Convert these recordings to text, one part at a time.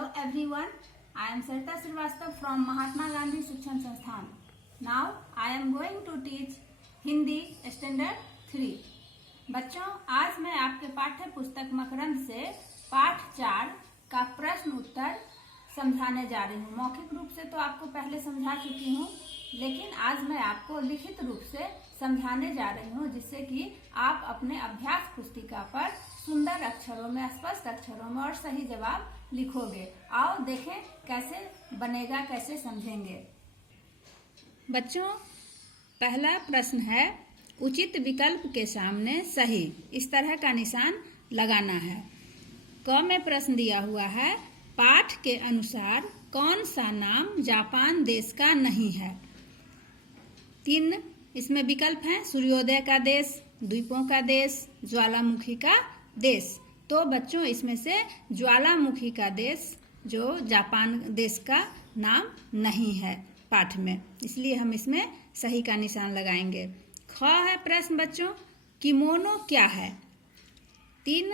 Hello everyone, I am Sarita Srivastava from Mahatma Gandhi Shikshan Sansthan. Now I am going to teach Hindi standard 3. बच्चों, आज मैं आपके पाठ्य पुस्तक मकरंद से पाठ 4 का प्रश्न उत्तर समझाने जा रही हूँ. मौखिक रूप से तो आपको पहले समझा चुकी हूँ, लेकिन आज मैं आपको लिखित रूप से समझाने जा रही हूँ, जिससे कि आप अपने अभ्यास पुस्तिका पर सुंदर अक्षरों में, स्पष्ट अक्षरों में और सही जवाब लिखोगे. आओ देखें कैसे बनेगा, कैसे समझेंगे. बच्चों, पहला प्रश्न है, उचित विकल्प के सामने सही इस तरह का निशान लगाना है. क में प्रश्न दिया हुआ है, पाठ के अनुसार कौन सा नाम जापान देश का नहीं है. 3 इसमें विकल्प हैं, सूर्योदय का देश, द्वीपों का देश, ज्वालामुखी का देश. तो बच्चों, इसमें से ज्वालामुखी का देश जो जापान देश का नाम नहीं है पाठ में, इसलिए हम इसमें सही का निशान लगाएंगे. ख है प्रश्न बच्चों, किमोनो क्या है. 3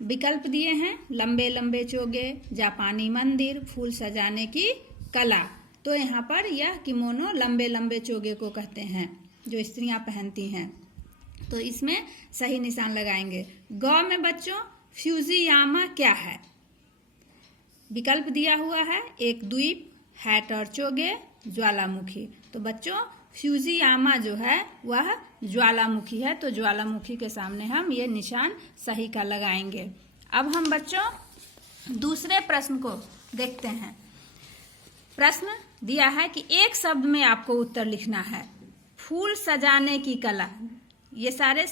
विकल्प दिए हैं, लंबे लंबे चोगे, जापानी मंदिर, फूल सजाने की कला. तो यहाँ पर यह किमोनो लंबे लंबे चोगे को कहते हैं जो स्त्रियां पहनती हैं, तो इसमें सही निशान लगाएंगे. ग में बच्चों, फ्यूजियामा क्या है. विकल्प दिया हुआ है, एक द्वीप, हैट और चोगे, ज्वालामुखी. तो बच्चों, फ्यूजियामा जो है वह ज्वालामुखी है, तो ज्वालामुखी के सामने हम ये निशान सही का लगाएंगे. अब हम बच्चों दूसरे प्रश्न को देखते हैं. प्रश्न दिया है कि एक शब्द में आपको उत्तर लिखना है. फूल सजाने की कला, ये सारे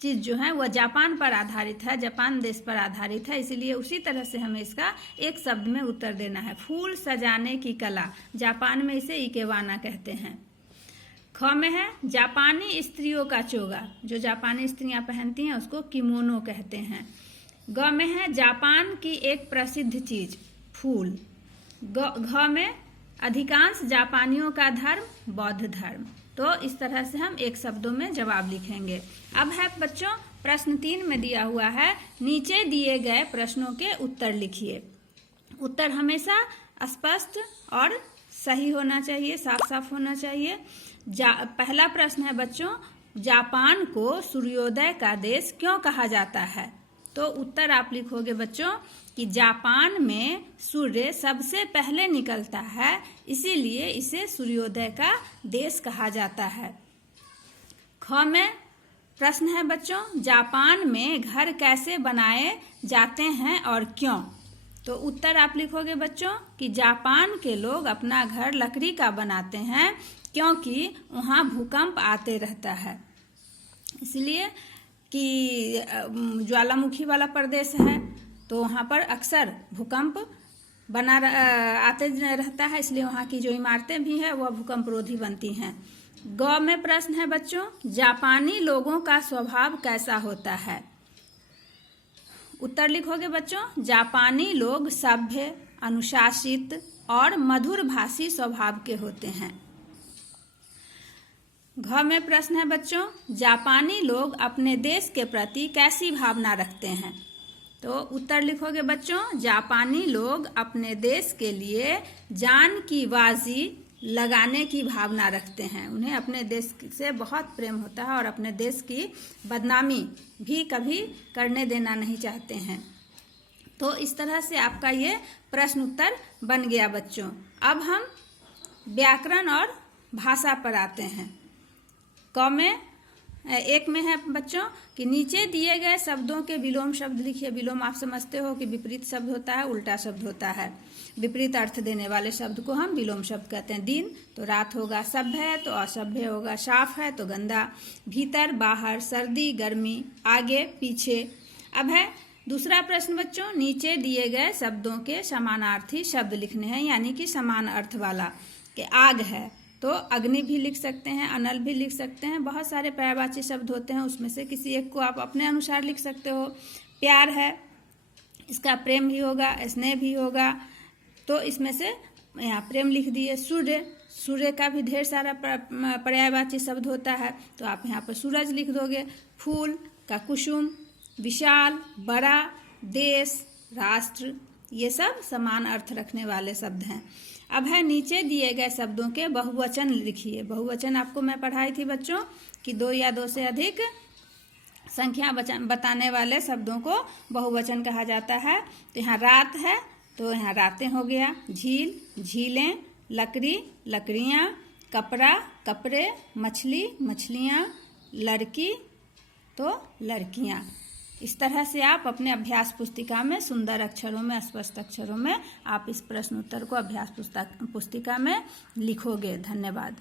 चीज जो है वह जापान पर आधारित है, जापान देश पर आधारित है, इसीलिए उसी तरह से हमें इसका एक शब्द में उत्तर देना है. फूल सजाने की कला, जापान में इसे इकेवाना कहते हैं. ख में है, जापानी स्त्रियों का चोगा, जो जापानी स्त्रियां पहनती हैं उसको किमोनो कहते हैं. ग में है, जापान की एक प्रसिद्ध चीज, फूल. घ में, अधिकांश जापानियों का धर्म बौद्ध धर्म. तो इस तरह से हम एक शब्दों में जवाब लिखेंगे. अब है बच्चों प्रश्न 3 में दिया हुआ है, नीचे दिए गए प्रश्नों के उत्तर लिखिए. उत्तर हमेशा स्पष्ट और सही होना चाहिए, साफ साफ होना चाहिए. पहला प्रश्न है बच्चों, जापान को सूर्योदय का देश क्यों कहा जाता है. तो उत्तर आप लिखोगे बच्चों कि जापान में सूर्य सबसे पहले निकलता है, इसीलिए इसे सूर्योदय का देश कहा जाता है. ख में प्रश्न है बच्चों, जापान में घर कैसे बनाए जाते हैं और क्यों. तो उत्तर आप लिखोगे बच्चों कि जापान के लोग अपना घर लकड़ी का बनाते हैं, क्योंकि वहाँ भूकंप आते रहता है, इसलिए कि ज्वालामुखी वाला प्रदेश है तो वहाँ पर अक्सर भूकंप आते रहता है, इसलिए वहाँ की जो इमारतें भी हैं वह भूकंप रोधी बनती हैं. ग में प्रश्न है बच्चों, जापानी लोगों का स्वभाव कैसा होता है. उत्तर लिखोगे बच्चों, जापानी लोग सभ्य, अनुशासित और मधुर भाषी स्वभाव के होते हैं. घ में प्रश्न है बच्चों, जापानी लोग अपने देश के प्रति कैसी भावना रखते हैं. तो उत्तर लिखोगे बच्चों, जापानी लोग अपने देश के लिए जान की बाजी लगाने की भावना रखते हैं. उन्हें अपने देश से बहुत प्रेम होता है और अपने देश की बदनामी भी कभी करने देना नहीं चाहते हैं. तो इस तरह से आपका ये प्रश्न उत्तर बन गया बच्चों. अब हम व्याकरण और भाषा पर आते हैं. क में 1 में है बच्चों कि नीचे दिए गए शब्दों के विलोम शब्द लिखिए. विलोम आप समझते हो कि विपरीत शब्द होता है, उल्टा शब्द होता है. विपरीत अर्थ देने वाले शब्द को हम विलोम शब्द कहते हैं. दिन तो रात होगा, सभ्य है तो असभ्य होगा, साफ है तो गंदा, भीतर बाहर, सर्दी गर्मी, आगे पीछे. अब है दूसरा प्रश्न बच्चों, नीचे दिए गए शब्दों के समानार्थी शब्द लिखने हैं, यानी कि समान अर्थ वाला. कि आग है तो अग्नि भी लिख सकते हैं, अनल भी लिख सकते हैं. बहुत सारे पर्यायवाची शब्द होते हैं, उसमें से किसी एक को आप अपने अनुसार लिख सकते हो. प्यार है, इसका प्रेम भी होगा, स्नेह भी होगा, तो इसमें से यहाँ प्रेम लिख दिए. सूर्य, सूर्य का भी ढेर सारा पर्यायवाची शब्द होता है, तो आप यहाँ पर सूरज लिख दोगे. फूल का कुसुम, विशाल, बड़ा, देश, राष्ट्र, ये सब समान अर्थ रखने वाले शब्द हैं। अब है नीचे दिए गए शब्दों के बहुवचन लिखिए। बहुवचन आपको मैं पढ़ाई थी बच्चों कि 2 या 2 से अधिक संख्या बताने वाले शब्दों को बहुवचन कहा जाता है। तो यहाँ रात है तो यहाँ रातें हो गया, झील झीलें, लकड़ी लकड़ियाँ, कपड़ा कपड़े, मछली मछलियाँ, लड़की तो लड़कियाँ। इस तरह से आप अपने अभ्यास पुस्तिका में सुंदर अक्षरों में, स्पष्ट अक्षरों में आप इस प्रश्न उत्तर को अभ्यास पुस्तिका में लिखोगे। धन्यवाद।